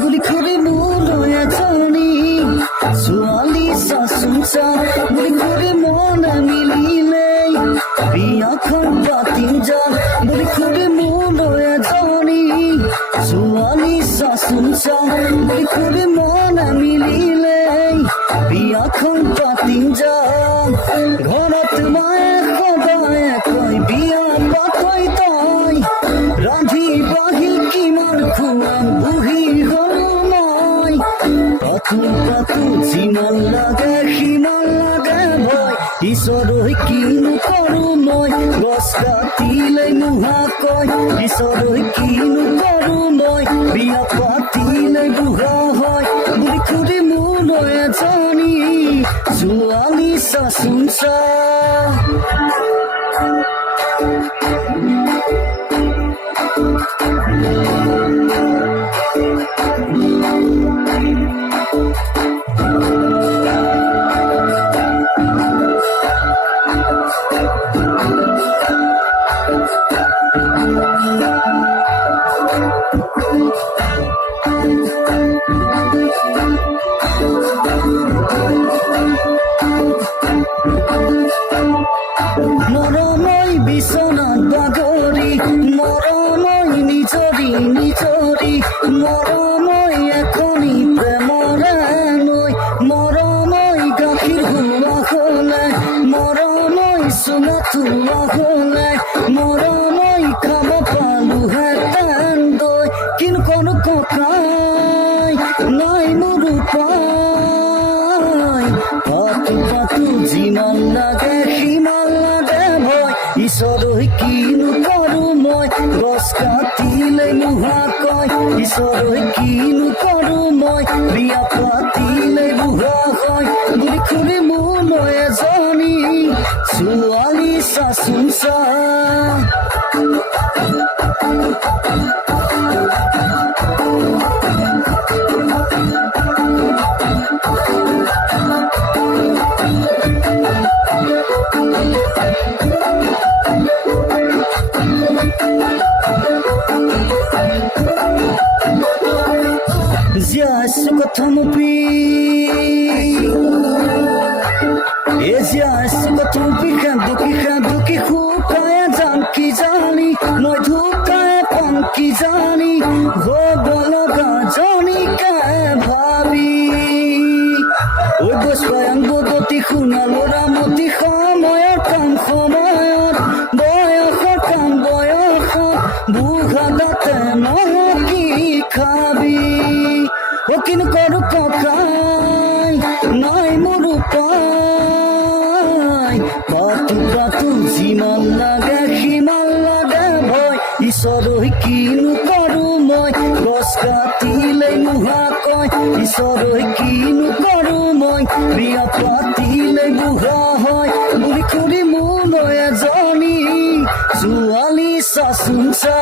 গুলি কৰে মূলয় জানি ছোৱালী চাচুচা গুলি কৰে মন মিলিলে বিয়াখন পাতিম যাম গুলি কৰে মূলয় জানি ছোৱালী চাচুচা গুলি কৰে মন মিলিলে বিয়াখন পাতিম যাম ঘৰত মায়ে সদায় কয় বিয়া পাতই তই ৰান্ধি বাঢ়ি কিমান খুৱাম বুঢ়ী হলো মই পাতো যিমান লাগে সিমান লাগে ভয় ঈশ্বৰই কিনো কৰো মই গছ কাটিলে নোহা কয় ঈশ্বৰই কিনো কৰো মই বিয়া পাতিলে বুঢ়া হয় বুলি খুদি মোলৈ এজনী ছোৱালী চাচুচা মৰমৈ বিচনাত বাগৰি মৰমৈ নিজৰি মৰমৈ এখনি প্ৰেমৰে নৈ মৰমৈ গাখীৰ হোৱা হলে মৰমৈ চুমা থোৱা হলে মৰমৈ খাব পালোহেঁতেন দৈ কিন্তু কোনো ককাই নাই মোৰ উপায় পাতো যিমান লাগে সিমান লাগে ভয় ঈশ্বৰই কিনো কৰো মই গছ কাটিলে নোহোৱা কয় ঈশ্বৰই কিনো কৰো মই বিয়া পাতিলে বুঢ়া হয় বুলি খুলি মোলৈ এজনী ছোৱালী চাচুচা জীয়াইছো কথম জীয়াইছো কথম দুখী শুকাই যাম কি জানি মই ঢুকাই পাম কি জানি হব লগা জনীকে ভাবি ঐ গছ পায়াং বদতি শুনা লৰামতি সময়ৰ কাম সময়ত বয়সৰ কাম বয়সত বুঢ়া দাঁতে নহ কি খাবি কিন্তু কৰো ককাই নাই মোৰ উপায় পাতো যিমান লাগে সিমান লাগে ভয় ঈশ্বৰই কিনো কৰো মই গছ কাটিলে নোহোৱা কয় ঈশ্বৰই কিনো কৰো মই বিয়া পাতিলে বুঢ়া হয় বুলি খুলি মোলৈ এজনী ছোৱালী চাচুচা